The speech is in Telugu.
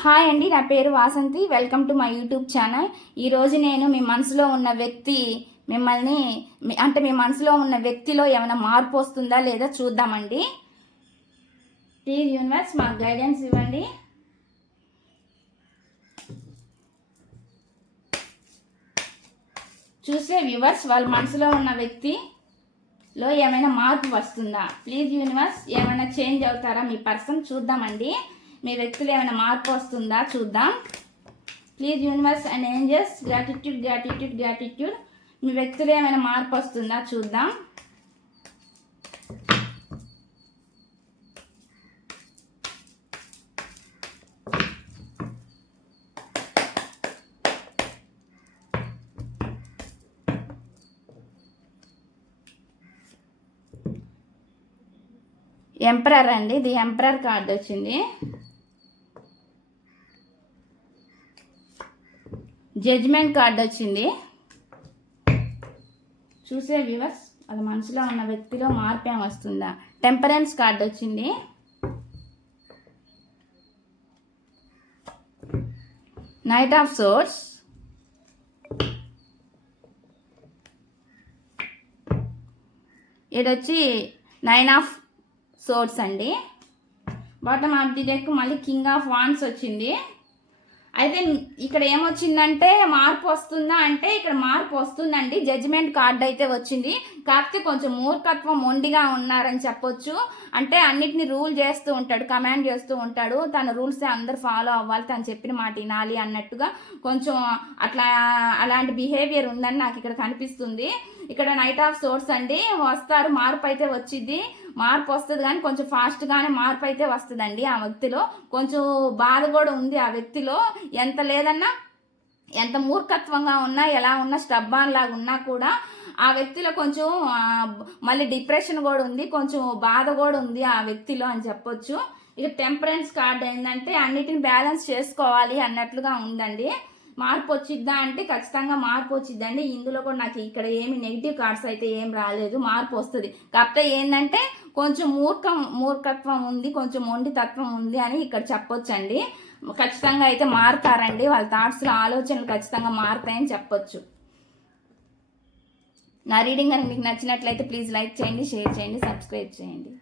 హాయ్ అండి, నా పేరు Vasanthi. Welcome to my YouTube channel. ఈరోజు నేను మీ మనసులో ఉన్న వ్యక్తి మిమ్మల్ని అంటే మీ మనసులో ఉన్న వ్యక్తిలో ఏమైనా మార్పు వస్తుందా లేదా చూద్దామండి. ప్లీజ్ యూనివర్స్ మాకు గైడెన్స్ ఇవ్వండి. చూసే వ్యూవర్స్ వాళ్ళ మనసులో ఉన్న వ్యక్తిలో ఏమైనా మార్పు వస్తుందా? ప్లీజ్ యూనివర్స్ ఏమైనా చేంజ్ అవుతారా మీ పర్సన్? చూద్దామండి. మీ వ్యక్తులు ఏమైనా మార్పు వస్తుందా చూద్దాం. Please universe and angels, gratitude gratitude gratitude. మీ వ్యక్తులు ఏమైనా మార్పు వస్తుందా చూద్దాం. ఎంపరర్ అండి, ఇది ఎంపరర్ కార్డు వచ్చింది. జడ్జ్మెంట్ కార్డు వచ్చింది. చూసే వ్యూవర్స్ వాళ్ళ మనసులో ఉన్న వ్యక్తిలో మార్పు ఏం వస్తుందా? టెంపరెన్స్ కార్డు వచ్చింది. నైట్ ఆఫ్ సోర్స్, ఇది వచ్చి 9 ఆఫ్ సోర్స్ అండి. బాటమ్ ఆఫ్ ది డెక్ మళ్ళీ కింగ్ ఆఫ్ వాండ్స్ వచ్చింది. అయితే ఇక్కడ ఏమొచ్చిందంటే మార్పు వస్తుందా అంటే ఇక్కడ మార్పు వస్తుందండి. జడ్జిమెంట్ కార్డ్ అయితే వచ్చింది. కాకపోతే కొంచెం మూర్ఖత్వం మొండిగా ఉన్నారని చెప్పొచ్చు. అంటే అన్నిటిని రూల్ చేస్తూ ఉంటాడు, కమాండ్ చేస్తూ ఉంటాడు. తన రూల్స్ అందరు ఫాలో అవ్వాలి, తను చెప్పిన మాట వినాలి అన్నట్టుగా కొంచెం అలాంటి బిహేవియర్ ఉందని నాకు ఇక్కడ కనిపిస్తుంది. ఇక్కడ నైట్ ఆఫ్ సోర్స్ అండి. వస్తారు, మార్పు అయితే వచ్చింది. మార్పు వస్తుంది కానీ కొంచెం ఫాస్ట్గానే మార్పు అయితే వస్తుందండి. ఆ వ్యక్తిలో కొంచెం బాధ కూడా ఉంది. ఆ వ్యక్తిలో ఎంత లేదన్నా, ఎంత మూర్ఖత్వంగా ఉన్నా, ఎలా ఉన్నా, స్టబ్బాన్ లాగా ఉన్నా కూడా ఆ వ్యక్తిలో కొంచెం మళ్ళీ డిప్రెషన్ కూడా ఉంది, కొంచెం బాధ కూడా ఉంది ఆ వ్యక్తిలో అని చెప్పొచ్చు. ఇక టెంపరెన్స్ కార్డ్ ఏంటంటే అన్నిటిని బ్యాలెన్స్ చేసుకోవాలి అన్నట్లుగా ఉందండి. మార్పు వచ్చిద్దా అంటే ఖచ్చితంగా మార్పు వచ్చిద్దండి. ఇందులో కూడా నాకు ఇక్కడ ఏమి నెగిటివ్ కార్డ్స్ అయితే ఏం రాలేదు. మార్పు వస్తుంది. కాకపోతే ఏంటంటే కొంచెం మూర్ఖత్వం ఉంది, కొంచెం మొండి తత్వం ఉంది అని ఇక్కడ చెప్పొచ్చండి. ఖచ్చితంగా అయితే మారుతారండి. వాళ్ళ థాట్స్లో ఆలోచనలు ఖచ్చితంగా మారుతాయని చెప్పొచ్చు. నా రీడింగ్ కనుక మీకు నచ్చినట్లయితే ప్లీజ్ లైక్ చేయండి, షేర్ చేయండి, సబ్స్క్రైబ్ చేయండి.